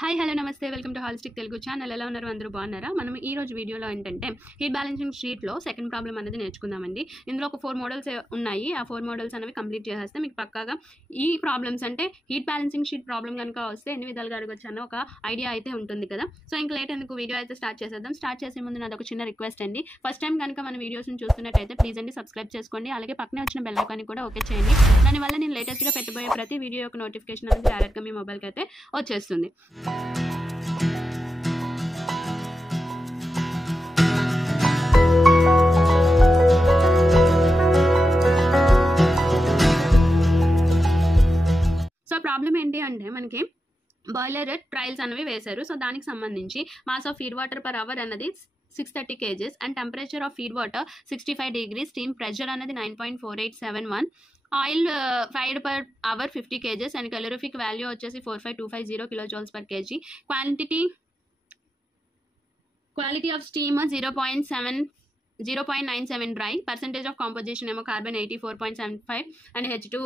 Hi hello నమస్తే welcome to holistic Telugu channel. ఎలా ఉన్నారు? అందరూ బాగున్నారా? మనం ఈ రోజు వీడియోలో ఏంటంటే హీట్ బ్యాలెన్సింగ్ షీట్లో సెకండ్ ప్రాబ్లం అనేది నేర్చుకుందామండి. ఇందులో ఒక 4 మోడల్స్ ఉన్నాయి. ఆ 4 మోడల్స్ అనేవి కంప్లీట్ చేసేస్తే మీకు పక్కాగా ఈ ప్రాబ్లమ్స్ అంటే హీట్ బ్యాలెన్సింగ్ షీట్ ప్రాబ్లం కనుక వస్తే ఎన్ని విధాలుగా అడగొచ్చు అన్న ఒక ఐడియా అయితే ఉంటుంది కదా. సో ఇంకా లేట్ ఎందుకు వీడియో అయితే స్టార్ట్ చేసేద్దాం. స్టార్ట్ చేసే ముందు నాది ఒక చిన్న రిక్వెస్ట్ అండి. ఫస్ట్ టైం కనుక మన వీడియోస్ని చూస్తున్నట్టయితే ప్లీజ్ అండి సబ్స్క్రైబ్ చేసుకోండి. అలాగే పక్కనే వచ్చిన బెల్ ఐకాన్ కూడా ఓకే చేయండి. దానివల్ల నేను లేటెస్ట్గా పెట్టబోయే ప్రతి వీడియో యొక్క నోటిఫికేషన్ అనేది డైరెక్ట్గా మీ మొబైల్కి అయితే వచ్చేస్తుంది. సో ప్రాబ్లం ఏంటి అంటే మనకి బాయిలర్ ట్రయల్స్ అనేవి వేశారు. సో దానికి సంబంధించి mass of feed water per hour అన్నది 630 kgs and temperature of feed water 65 degrees, steam pressure అనేది 9.4871, oil fired per hour 50 kgs and calorific value వచ్చేసి 45250 kilojoules per kg, quality of steam 0.97 dry, percentage of composition ఏమో carbon 84.75 and H2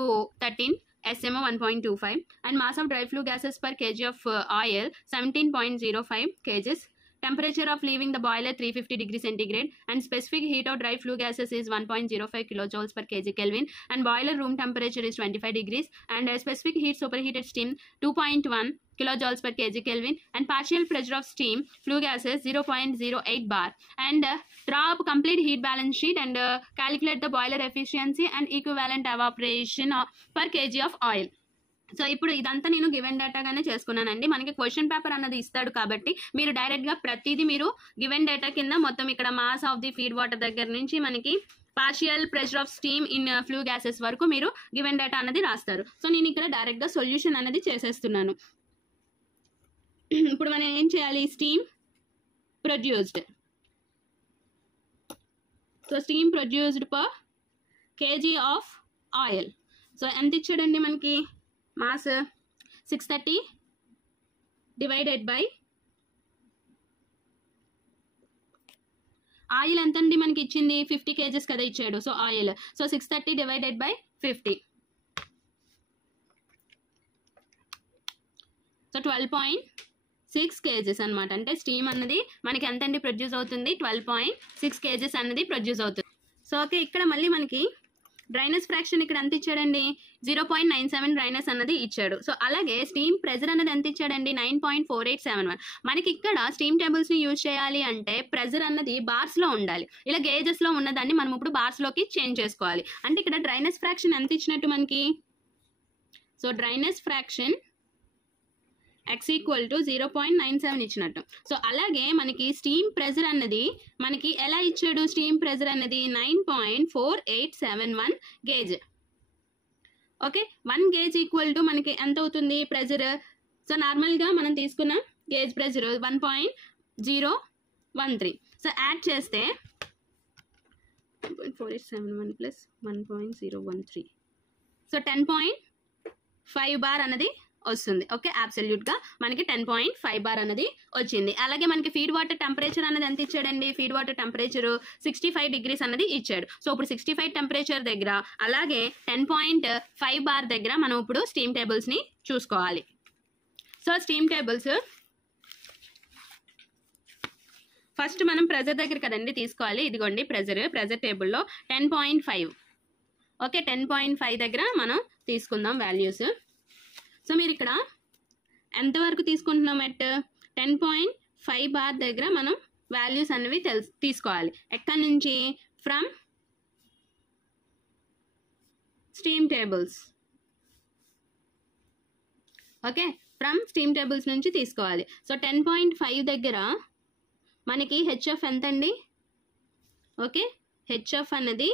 13, SMO 1.25 and mass of dry flue gases per kg of oil 17.05 kgs. Temperature of leaving the boiler 350 degrees centigrade and specific heat of dry flue gases is 1.05 kilojoules per kg Kelvin and boiler room temperature is 25 degrees and specific heat superheated steam 2.1 kilojoules per kg Kelvin and partial pressure of steam flue gases 0.08 bar and draw up complete heat balance sheet and calculate the boiler efficiency and equivalent evaporation per kg of oil. So ఇప్పుడు ఇదంతా నేను given డేటాగానే చేసుకున్నానండి. మనకి question paper అన్నది ఇస్తాడు కాబట్టి మీరు డైరెక్ట్గా ప్రతిదీ మీరు గివెన్ డేటా కింద మొత్తం ఇక్కడ mass of the feed water దగ్గర నుంచి మనకి partial pressure of steam in flu gases వరకు మీరు గివెన్ డేటా అన్నది రాస్తారు. సో నేను ఇక్కడ డైరెక్ట్గా సొల్యూషన్ అనేది చేసేస్తున్నాను. ఇప్పుడు మనం ఏం చేయాలి? Steam produced. So steam produced per KG of oil. So ఎంత ఇచ్చాడండి మనకి? మాస్ 630 డివైడెడ్ బై ఆయిల్ ఎంత అండి మనకి ఇచ్చింది? 50 kgs కదా ఇచ్చాడు. So oil, so 630 divided by 50, so 12.6 kgs అనమాట. అంటే స్టీమ్ అన్నది మనకి ఎంత అండి ప్రొడ్యూస్ అవుతుంది? 12.6 kgs అన్నది ప్రొడ్యూస్ అవుతుంది. సో ఓకే, ఇక్కడ మళ్ళీ మనకి డ్రైనెస్ ఫ్రాక్షన్ ఇక్కడ ఎంత ఇచ్చాడండి? 0.97 డ్రైనెస్ అన్నది ఇచ్చాడు. సో అలాగే స్టీమ్ ప్రెజర్ అనేది ఎంత ఇచ్చాడండి? 9.4871. మనకి ఇక్కడ స్టీమ్ టేబుల్స్ని యూజ్ చేయాలి అంటే ప్రెజర్ అన్నది బార్స్లో ఉండాలి. ఇలా గేజెస్లో ఉన్నదాన్ని మనం ఇప్పుడు బార్స్లోకి చేంజ్ చేసుకోవాలి. అంటే ఇక్కడ డ్రైనెస్ ఫ్రాక్షన్ ఎంత ఇచ్చినట్టు మనకి? So dryness fraction x equal to 0.97 ఇచ్చినట్టు. సో అలాగే మనకి స్టీమ్ ప్రెజర్ అన్నది మనకి ఎలా ఇచ్చాడు? స్టీమ్ ప్రెజర్ అన్నది 9.4871 gauge. Okay, 1 gauge equal to మనకి ఎంత అవుతుంది ప్రెజర్? సో నార్మల్గా మనం తీసుకున్న గేజ్ ప్రెజర్ 1.013. సో యాడ్ చేస్తే 1.4871 ప్లస్ 1.013, సో 10.5 బార్ అన్నది వస్తుంది. ఓకే, అబ్సల్యూట్గా మనకి 10.5 బార్ అనేది వచ్చింది. అలాగే మనకి ఫీడ్ వాటర్ టెంపరేచర్ అనేది ఎంత ఇచ్చాడండి? ఫీడ్ వాటర్ టెంపరేచర్ 65 degrees అనేది ఇచ్చాడు. సో ఇప్పుడు 65 టెంపరేచర్ దగ్గర అలాగే 10.5 బార్ దగ్గర మనం ఇప్పుడు స్టీమ్ టేబుల్స్ని చూసుకోవాలి. సో స్టీమ్ టేబుల్స్ ఫస్ట్ మనం ప్రెజర్ దగ్గర కదండి తీసుకోవాలి. ఇదిగోండి ప్రెజర్ టేబుల్లో 10.5. ఓకే, 10.5 దగ్గర మనం తీసుకుందాం వాల్యూస్. సో మీరు ఇక్కడ ఎంతవరకు తీసుకుంటున్నాం? ఎట్ 10.5 బార్ దగ్గర మనం వాల్యూస్ అనేవి తీసుకోవాలి. ఎక్కడి నుంచి? From steam tables. Okay, from steam tables నుంచి తీసుకోవాలి. సో 10.5 దగ్గర మనకి హెచ్ఎఫ్ ఎంత అండి? ఓకే, హెచ్ఎఫ్ అన్నది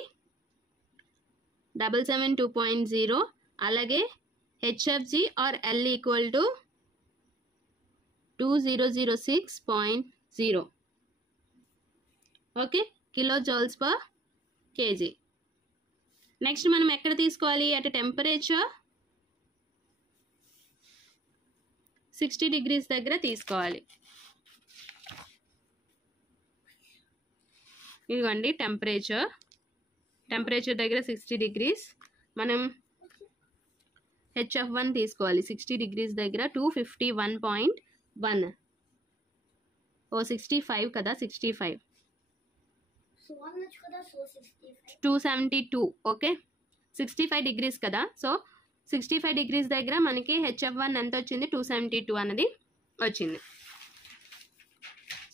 772.0, అలాగే HFG or L equal to 2006.0. Okay, kilojoules per kg. Next మనం ఎక్కడ తీసుకోవాలి? అట్ టెంపరేచర్ 60 degrees దగ్గర తీసుకోవాలి. ఇదిగోండి టెంపరేచర్ దగ్గర 60 degrees మనం HF1 తీసుకోవాలి 60 degrees దగ్గర 251.3 1 ఓ 65 కదా 65 272 ఓకే 65 degrees కదా సో 65 degrees దగ్గర మనకి HF1 ఎంత వచ్చింది 272 అనేది వచ్చింది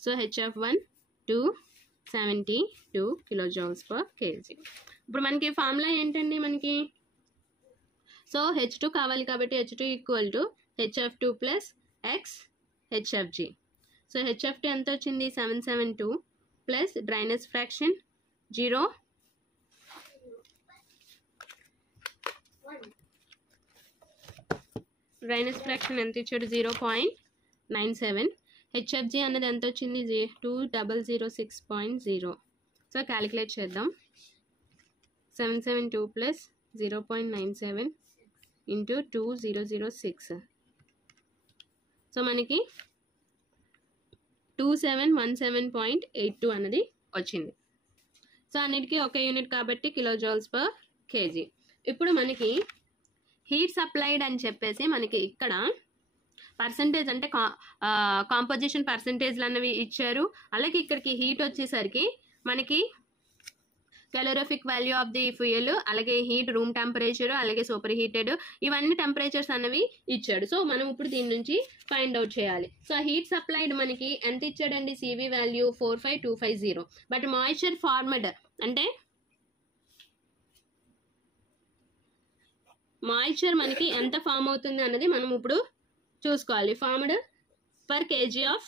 so HF1 272 kilojoules per kg ఇప్పుడు మనకి ఫార్ములా ఏంటండి మనకి సో H2 కావాలి కాబట్టి H2 equal to HF2 plus X HFG so HF2 ఎంత వచ్చింది 772 plus drainage fraction 0 drainage fraction ఎంత ఇచ్చాడు 0.97 HFG అనేది ఎంత వచ్చింది 2006.0 సో క్యాలిక్యులేట్ చేద్దాం 772 ప్లస్ 0.97 ఇంటూ 2006 సో మనకి 2717.82 అనేది వచ్చింది సో అన్నిటికీ ఒక యూనిట్ కాబట్టి కిలోజౌల్స్ పర్ కేజీ ఇప్పుడు మనకి హీట్ సప్లైడ్ అని చెప్పేసి మనకి ఇక్కడ పర్సంటేజ్ అంటే కాంపోజిషన్ పర్సంటేజ్లు అనేవి ఇచ్చారు అలాగే ఇక్కడికి హీట్ వచ్చేసరికి మనకి క్యాలోరిఫిక్ వాల్యూ ఆఫ్ ది ఫ్యూయల్ అలాగే హీట్ రూమ్ టెంపరేచర్ అలాగే సూపర్ హీటెడ్ ఇవన్నీ టెంపరేచర్స్ అనేవి ఇచ్చాడు సో మనం ఇప్పుడు దీని నుంచి ఫైండ్ అవుట్ చేయాలి సో హీట్ సప్లైడ్ మనకి ఎంత ఇచ్చాడండి CV value 45250 but moisture formed అంటే మాయిశ్చర్ మనకి ఎంత ఫామ్ అవుతుంది అన్నది మనం ఇప్పుడు చూసుకోవాలి formed per KG of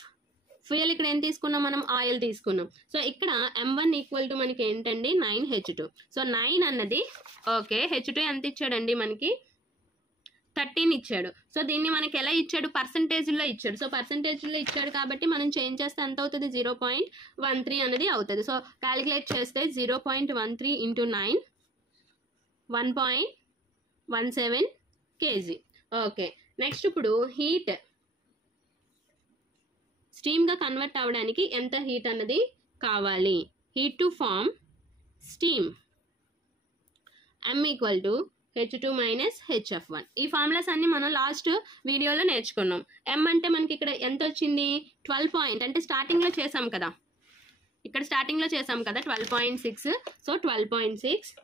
fuel ఇక్కడ ఏం తీసుకున్నాం మనం ఆయిల్ తీసుకున్నాం సో ఇక్కడ M1 ఈక్వల్ టు మనకి ఏంటండి 9H2 సో 9 అన్నది ఓకే H2 ఎంత ఇచ్చాడండి మనకి 13 ఇచ్చాడు సో దీన్ని మనకి ఎలా ఇచ్చాడు పర్సంటేజ్లో ఇచ్చాడు సో పర్సంటేజ్లో ఇచ్చాడు కాబట్టి మనం చేంజ్ చేస్తే ఎంత అవుతుంది 0.13 అనేది అవుతుంది సో క్యాలిక్యులేట్ చేస్తే 0.13 ఇంటూ 9 1.17 kg ఓకే నెక్స్ట్ ఇప్పుడు హీట్ స్టీమ్గా కన్వర్ట్ అవ్వడానికి ఎంత హీట్ అన్నది కావాలి heat to form steam M equal to H2 minus HF1 ఈ ఫార్ములాస్ అన్ని మనం లాస్ట్ వీడియోలో నేర్చుకున్నాం M అంటే మనకి ఇక్కడ ఎంత వచ్చింది 12 పాయింట్ అంటే స్టార్టింగ్లో చేసాం కదా ఇక్కడ స్టార్టింగ్లో చేసాం కదా 12.6 సో 12.6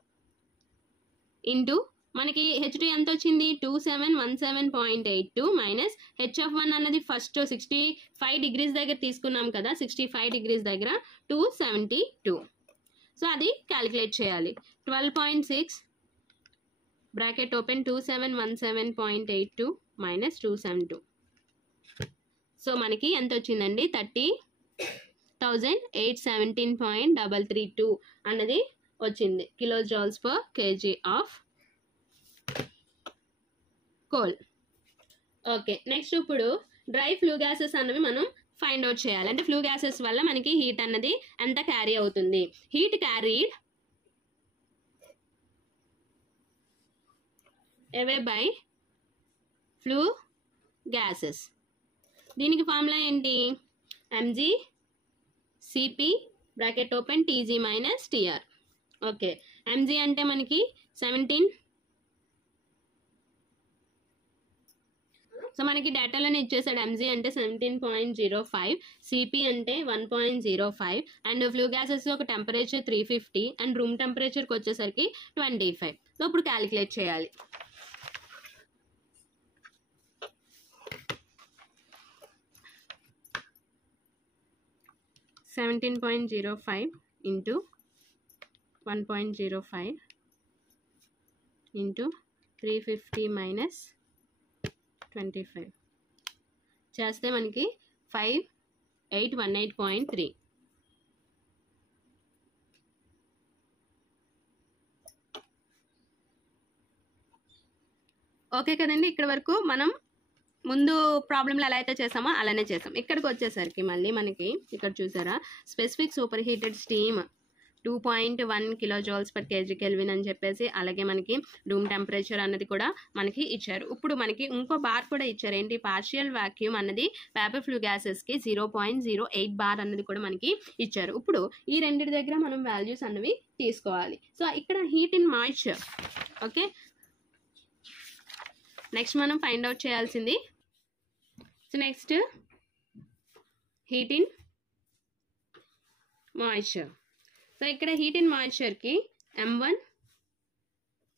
ఇంటూ మనకి H2 ఎంత వచ్చింది 2717.82 మైనస్ HF1 అన్నది ఫస్ట్ 65 degrees దగ్గర తీసుకున్నాం కదా 65 degrees దగ్గర 272 సో అది క్యాలిక్యులేట్ చేయాలి 12.6 బ్రాకెట్ ఓపెన్ 2717.82 మైనస్ 272 సో మనకి ఎంత వచ్చిందండి 30,817.332 అన్నది వచ్చింది kilojoules per KG of coal okay next ఇప్పుడు డ్రై ఫ్లూ గ్యాసెస్ అన్నవి మనం ఫైండ్ అవుట్ చేయాలి అంటే ఫ్లూ గ్యాసెస్ వల్ల మనకి హీట్ అన్నది ఎంత క్యారీ అవుతుంది heat carried away by flu gases దీనికి ఫార్ములా ఏంటి mg cp bracket open tg minus tr okay mg అంటే మనకి 17 సో మనకి డేటాలోనే ఇచ్చేసాడు mg అంటే 17.05 cp అంటే 1.05 అండ్ ఫ్లూ గ్యాసెస్ ఒక టెంపరేచర్ 350 అండ్ రూమ్ టెంపరేచర్కి వచ్చేసరికి 25 సో ఇప్పుడు క్యాలిక్యులేట్ చేయాలి (17.05) into 1.05 into 350 minus 25 చేస్తే మనకి 5818.3 ఓకే కదండి ఇక్కడ వరకు మనం ముందు ప్రాబ్లంలో ఎలా అయితే చేసామో అలానే చేసాం ఇక్కడికి వచ్చేసరికి మళ్ళీ మనకి ఇక్కడ చూసారా specific super heated steam 2.1 kilojoules per kg Kelvin అని చెప్పేసి అలాగే మనకి రూమ్ టెంపరేచర్ అన్నది కూడా మనకి ఇచ్చారు ఇప్పుడు మనకి ఇంకో బార్ కూడా ఇచ్చారు ఏంటి పార్షియల్ వాక్యూమ్ అన్నది వేపర్ ఫ్లూ గ్యాసెస్కి 0.08 బార్ అన్నది కూడా మనకి ఇచ్చారు ఇప్పుడు ఈ రెండింటి దగ్గర మనం వాల్యూస్ అన్నవి తీసుకోవాలి సో ఇక్కడ heat in moisture okay next మనం ఫైండ్ అవుట్ చేయాల్సింది so next heat in moisture. So ఇక్కడ హీట్ ఇన్ మాయిశ్చర్కి M1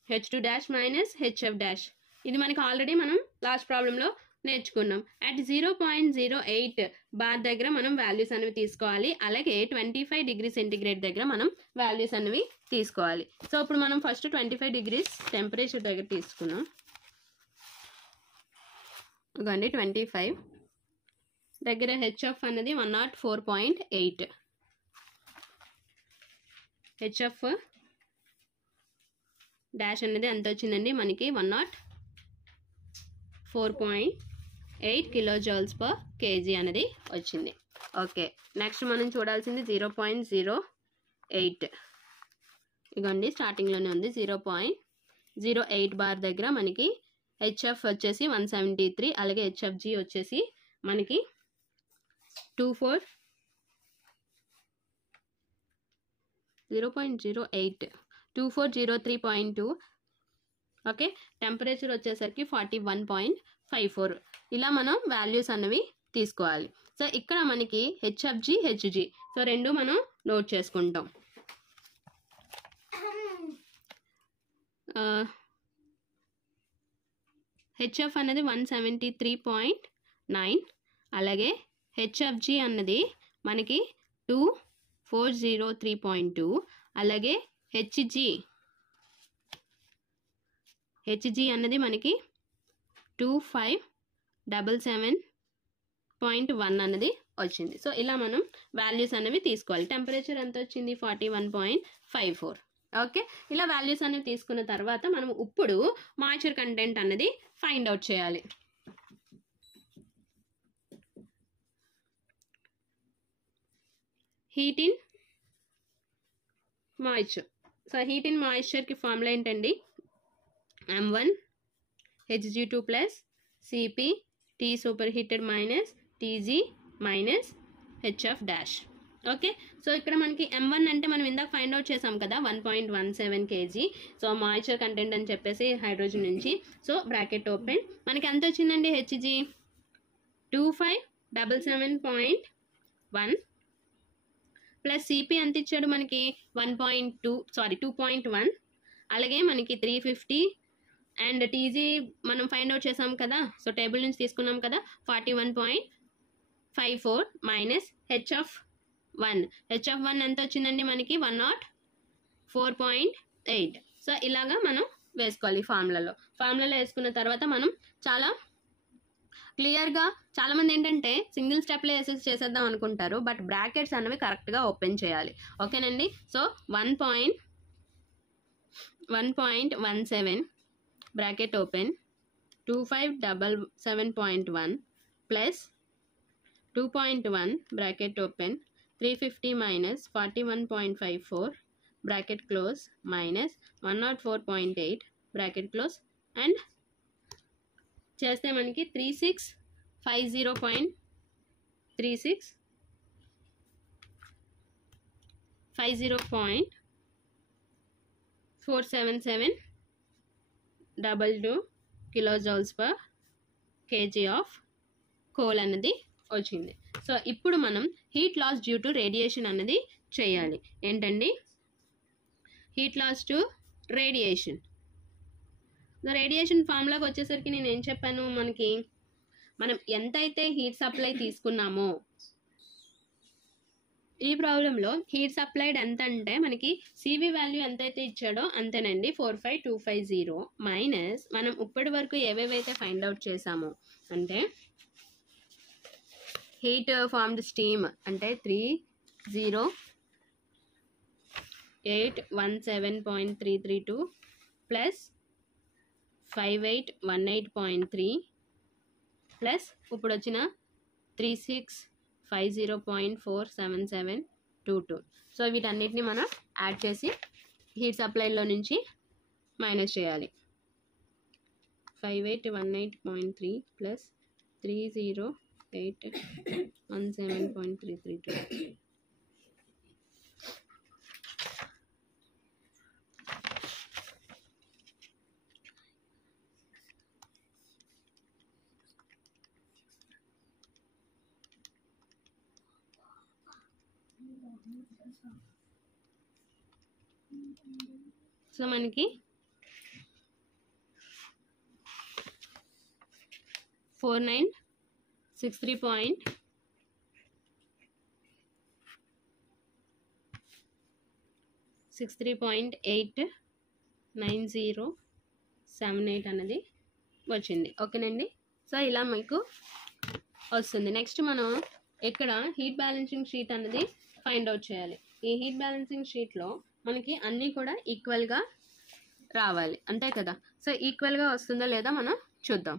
H2 dash minus HF dash. ఇది మనకి ఆల్రెడీ మనం లాస్ట్ ప్రాబ్లంలో నేర్చుకున్నాం. అట్ 0.08 బార్ దగ్గర మనం వాల్యూస్ అనేవి తీసుకోవాలి. అలాగే 25 డిగ్రీ సెంటిగ్రేడ్ దగ్గర మనం వాల్యూస్ అనేవి తీసుకోవాలి. సో ఇప్పుడు మనం ఫస్ట్ 25 డిగ్రీస్ టెంపరేచర్ దగ్గర తీసుకున్నాం. ఇదిగోండి 25 దగ్గర హెచ్ఎఫ్ అనేది 104.8. హెచ్ఎఫ్ డాష్ అనేది ఎంత వచ్చిందండి మనకి 104.8 కిలోజౌల్స్ పర్ కేజీ అనేది వచ్చింది. ఓకే, నెక్స్ట్ మనం చూడాల్సింది 0.08. ఇదిగోండి స్టార్టింగ్లోనే ఉంది. 0.08 బార్ దగ్గర మనకి హెచ్ఎఫ్ వచ్చేసి 173, అలాగే హెచ్ఎఫ్జి వచ్చేసి మనకి 2403.2. ఓకే, టెంపరేచర్ వచ్చేసరికి 41.54. ఇలా మనం వాల్యూస్ అనేవి తీసుకోవాలి. సో ఇక్కడ మనకి హెచ్ఎఫ్జి హెచ్జి సో రెండు మనం నోట్ చేసుకుంటాం. హెచ్ఎఫ్ అనేది 173.9, అలాగే హెచ్ఎఫ్జి అన్నది మనకి 2403.2, అలాగే హెచ్జి అన్నది మనకి 2577.1 అన్నది వచ్చింది. సో ఇలా మనం వాల్యూస్ అనేవి తీసుకోవాలి. టెంపరేచర్ ఎంత వచ్చింది 41.54. ఓకే, ఇలా వాల్యూస్ అనేవి తీసుకున్న తర్వాత మనం ఇప్పుడు మాయిశ్చర్ కంటెంట్ అన్నది ఫైండ్ అవుట్ చేయాలి. Heat in moisture. So heat in మాయిశ్చర్కి ఫార్ములా ఏంటండి? M1 Hg2 plus Cp T super heated minus Tg minus HF dash. Okay, so ఇక్కడ మనకి M1 అంటే మనం ఇందాక ఫైండ్ అవుట్ చేసాం కదా 1.17 kg. సో మాయిశ్చర్ కంటెంట్ అని చెప్పేసి హైడ్రోజన్ నుంచి. So bracket open. మనకి ఎంత వచ్చిందండి Hg 2577.1 ప్లస్ Cp ఎంత ఇచ్చాడు మనకి 2.1, అలాగే మనకి 350 అండ్ టీజీ మనం ఫైండ్ అవుట్ చేసాం కదా. సో టేబుల్ నుంచి తీసుకున్నాం కదా 41.54 మైనస్ హెచ్ఎఫ్1 ఎంత వచ్చిందండి మనకి 104.8. సో ఇలాగా మనం వేసుకోవాలి ఫార్ములాలో వేసుకున్న తర్వాత మనం చాలా క్లియర్గా, చాలామంది ఏంటంటే సింగిల్ స్టెప్లో చేసేద్దాం అనుకుంటారు, బట్ బ్రాకెట్స్ అనేవి కరెక్ట్గా ఓపెన్ చేయాలి. ఓకేనండి. So 1.17 bracket open 2577.1 plus 2.1 bracket open 350 minus 41.54 bracket close minus 104.8 bracket close and చేస్తే మనకి 3650.47722 kilojoules per KG of coal అనేది వచ్చింది. సో ఇప్పుడు మనం heat loss due to radiation అనేది చేయాలి. ఏంటండి? Heat loss to radiation. Radiation ఫార్ములాకి వచ్చేసరికి నేను ఏం చెప్పాను, మనం ఎంతైతే హీట్ సప్లై తీసుకున్నామో ఈ ప్రాబ్లంలో హీట్ సప్లైడ్ ఎంత అంటే మనకి సివి వాల్యూ ఎంతైతే ఇచ్చాడో అంతేనండి 45250 మైనస్ మనం ఇప్పటి వరకు ఏవేవైతే ఫైండ్ అవుట్ చేసామో అంటే హీట్ ఫార్మ్డ్ స్టీమ్ అంటే 30817.332 ప్లస్ 5818.3 ప్లస్ ఇప్పుడు వచ్చిన 3650.47722. సో వీటన్నిటిని మనం యాడ్ చేసి హీట్ సప్లైలో నుంచి మైనస్ చేయాలి. 5818.3 ప్లస్ 30817.332. సో మనకి 63.9078 అన్నది వచ్చింది. ఓకేనండి. సో ఇలా మీకు వస్తుంది. నెక్స్ట్ మనం ఇక్కడ హీట్ బ్యాలెన్సింగ్ షీట్ అన్నది ఫైండ్ అవుట్ చేయాలి. ఈ హీట్ బ్యాలెన్సింగ్ షీట్లో మనకి అన్నీ కూడా ఈక్వల్గా రావాలి, అంతే కదా. సో ఈక్వల్గా వస్తుందో లేదా మనం చూద్దాం.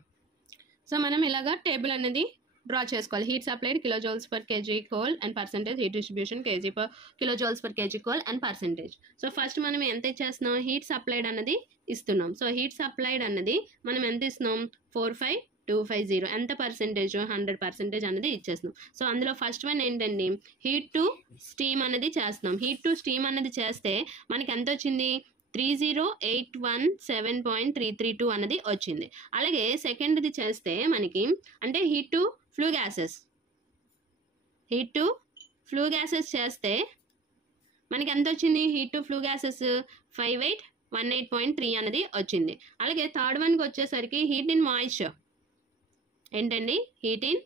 సో మనం ఇలాగా టేబుల్ అనేది డ్రా చేసుకోవాలి. Heat supplied kilojoules per KG coal and percentage, heat distribution KG per kilojoules per KG coal and percentage. So first మనం ఎంత ఇచ్చేస్తున్నాం, హీట్ సప్లైడ్ అన్నది ఇస్తున్నాం. సో హీట్ సప్లైడ్ అన్నది మనం ఎంత ఇస్తున్నాం, 45250. ఎంత పర్సెంటేజ్, 100% అనేది ఇచ్చేస్తున్నాం. సో అందులో ఫస్ట్ వన్ ఏంటండి, హీట్ టు స్టీమ్ అనేది చేస్తున్నాం. హీట్ టు స్టీమ్ అనేది చేస్తే మనకి ఎంత వచ్చింది, 30817.332 అన్నది వచ్చింది. అలాగే సెకండ్ది చేస్తే మనకి అంటే హీట్ టు ఫ్లూ గ్యాసెస్ చేస్తే మనకి ఎంత వచ్చింది, హీట్ టు ఫ్లూ గ్యాసెస్ 5818.3 అనేది వచ్చింది. అలాగే థర్డ్ వన్కి వచ్చేసరికి హీట్ ఇన్ మాయిశ్చర్ ఏంటండి, హీట్ ఇన్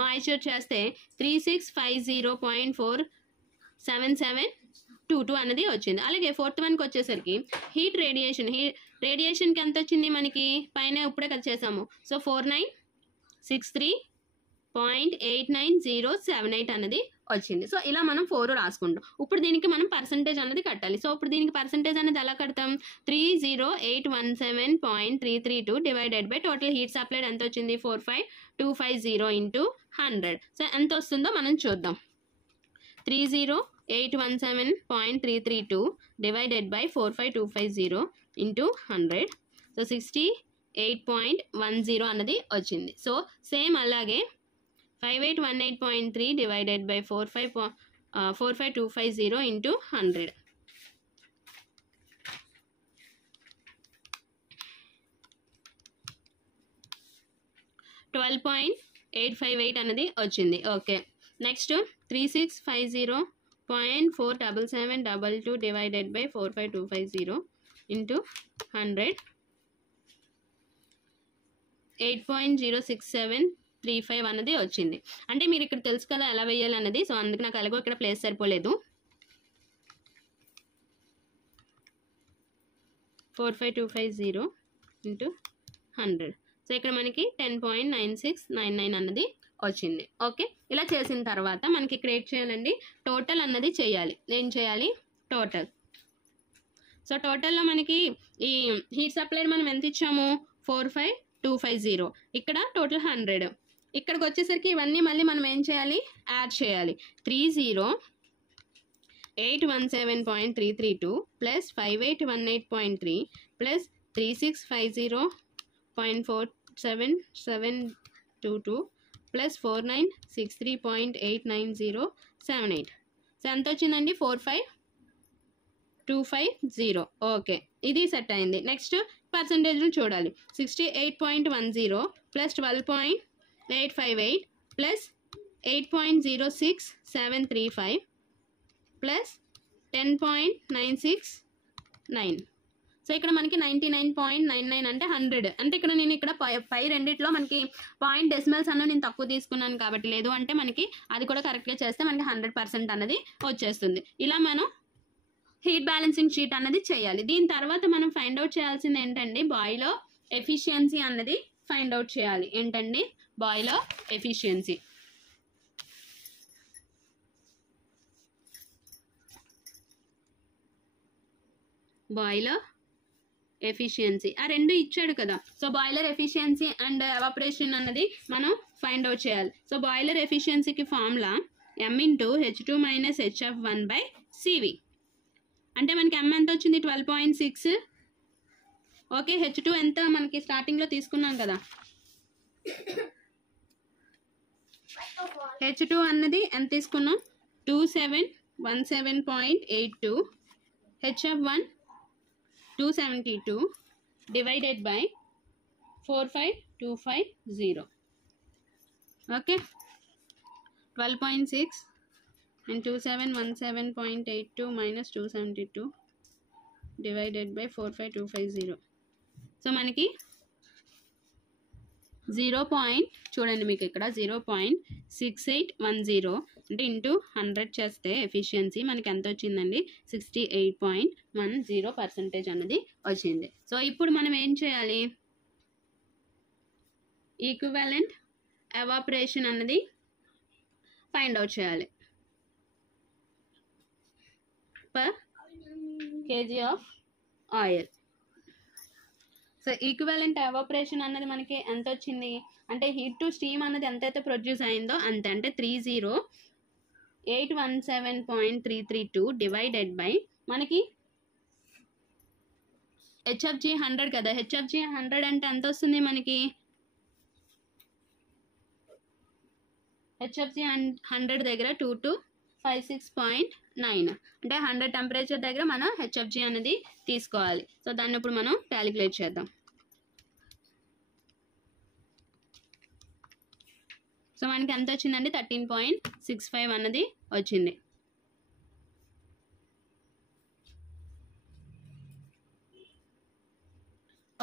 మాయిశ్చర్ చేస్తే 3650.47722 అనేది వచ్చింది. అలాగే ఫోర్త్ వన్కి వచ్చేసరికి హీట్ రేడియేషన్కి ఎంత వచ్చింది మనకి, పైన ఇప్పుడే కదా చేసాము. సో 4963.89078 అనేది వచ్చింది. సో ఇలా మనం 4 రాసుకుంటాం. ఇప్పుడు దీనికి మనం పర్సంటేజ్ అనేది కట్టాలి. సో ఇప్పుడు దీనికి పర్సంటేజ్ అనేది ఎలా కడతాం, 30817.332 divided by total heat supplied ఎంత వచ్చింది, 45250 ఇంటూ 100. సో ఎంత వస్తుందో మనం చూద్దాం. 30817.332 divided by 45250 into 100. సో 68.10 అన్నది వచ్చింది. సో సేమ్ అలాగే 5818.3 divided by 45250 into 100. 12.858 అన్నది వచ్చింది. Okay, next 3650.47722 divided by 45250 into 100. 8.06735 అన్నది వచ్చింది. అంటే మీరు ఇక్కడ తెలుసు కదా ఎలా వేయాలి అన్నది. సో అందుకు నాకు అలాగో ఇక్కడ ప్లేస్ సరిపోలేదు. 45250 into 100. సో ఇక్కడ మనకి 10.9699 అన్నది వచ్చింది. ఓకే, ఇలా చేసిన తర్వాత మనకి ఇక్కడ ఏం చేయాలండి, టోటల్ అన్నది చేయాలి. ఏం చేయాలి, టోటల్. సో టోటల్లో మనకి ఈ హీట్ సప్లైడ్ మనం ఎంత ఇచ్చాము, 45250. ఇక్కడ టోటల్ 100. ఇక్కడికి వచ్చేసరికి ఇవన్నీ మళ్ళీ మనం ఏం చేయాలి, యాడ్ చేయాలి. 30817.332 ప్లస్ 5818.3 ప్లస్ 3650.47722 ప్లస్ 4963.89078. సో ఎంత వచ్చిందండి, 45250. ఓకే, ఇది సెట్ అయింది. నెక్స్ట్ పర్సంటేజ్లు చూడాలి. 68.10 ప్లస్ 12.858 ప్లస్ 8.06735 ప్లస్ 10.969. సో ఇక్కడ మనకి 99.99 అంటే 100. అంటే ఇక్కడ నేను ఇక్కడ పై రెండిట్లో మనకి పాయింట్ డెసిమల్స్ అన్న నేను తక్కువ తీసుకున్నాను కాబట్టి, లేదు అంటే మనకి అది కూడా కరెక్ట్గా చేస్తే మనకి 100% అన్నది వచ్చేస్తుంది. ఇలా మనం హీట్ బ్యాలెన్సింగ్ షీట్ అన్నది చేయాలి. దీని తర్వాత మనం ఫైండ్ అవుట్ చేయాల్సింది ఏంటండి, బాయిలర్ ఎఫిషియన్సీ అన్నది ఫైండ్ అవుట్ చేయాలి. ఏంటండి, బాయిలర్ ఎఫిషియన్సీ. బాయిలర్ ఎఫిషియన్సీ ఆ రెండు ఇచ్చాడు కదా. So boiler efficiency and evaporation అన్నది మనం ఫైండ్ అవుట్ చేయాలి. సో బాయిలర్ ఎఫిషియన్సీకి formula m into H2 minus HF1/CV. అంటే మనకి m ఎంత వచ్చింది, 12.6. ఓకే, H2 ఎంత మనకి స్టార్టింగ్లో తీసుకున్నాం కదా. H2 అన్నది ఎంత తీసుకున్నాం, 2717.82. HF1 272 divided by 45250. Okay, 12.6 and 2717.82 minus 272 divided by 45250. So మనకి 0. చూడండి మీకు ఇక్కడ 0.6810 అంటే ఇంటూ 100 చేస్తే ఎఫిషియన్సీ మనకి ఎంత వచ్చిందండి 68.10% అన్నది వచ్చింది. సో ఇప్పుడు మనం ఏం చేయాలి, ఈక్వివలెంట్ ఎవాపరేషన్ అన్నది ఫైండ్ అవుట్ చేయాలి per kg of oil. So equivalent evaporation అన్నది మనకి ఎంత వచ్చింది అంటే హీట్ టు స్టీమ్ అన్నది ఎంతైతే ప్రొడ్యూస్ అయిందో అంతే, అంటే 30817.332 డివైడెడ్ బై మనకి హెచ్ఎఫ్జి 100 కదా, హెచ్ఎఫ్జి 100 అంటే ఎంత వస్తుంది మనకి, హెచ్ఎఫ్జి 100 దగ్గర 2256.9 అంటే 100 టెంపరేచర్ దగ్గర మనం హెచ్ఎఫ్జి అనేది తీసుకోవాలి. సో దాన్ని ఇప్పుడు మనం క్యాలిక్యులేట్ చేద్దాం. సో మనకి ఎంత వచ్చిందండి 13.65 అన్నది వచ్చింది.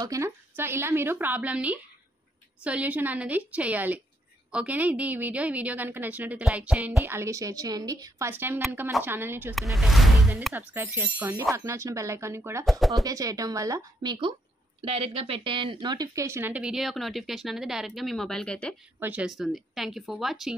ఓకేనా. సో ఇలా మీరు ప్రాబ్లమ్ని సొల్యూషన్ అన్నది చేయాలి. ఓకేనా. ఇది ఈ వీడియో కనుక నచ్చినట్టయితే లైక్ చేయండి, అలాగే షేర్ చేయండి. ఫస్ట్ టైం కనుక మన ఛానల్ని చూస్తున్నట్టయితే ప్లీజ్ అండి సబ్స్క్రైబ్ చేసుకోండి. పక్కన వచ్చిన బెల్ ఐకాన్ని కూడా ఓకే చేయటం వల్ల మీకు డైరెక్ట్గా పెట్టే నోటిఫికేషన్ అంటే వీడియో యొక్క నోటిఫికేషన్ అనేది డైరెక్ట్గా మీ మొబైల్కి అయితే వచ్చేస్తుంది. Thank you for watching.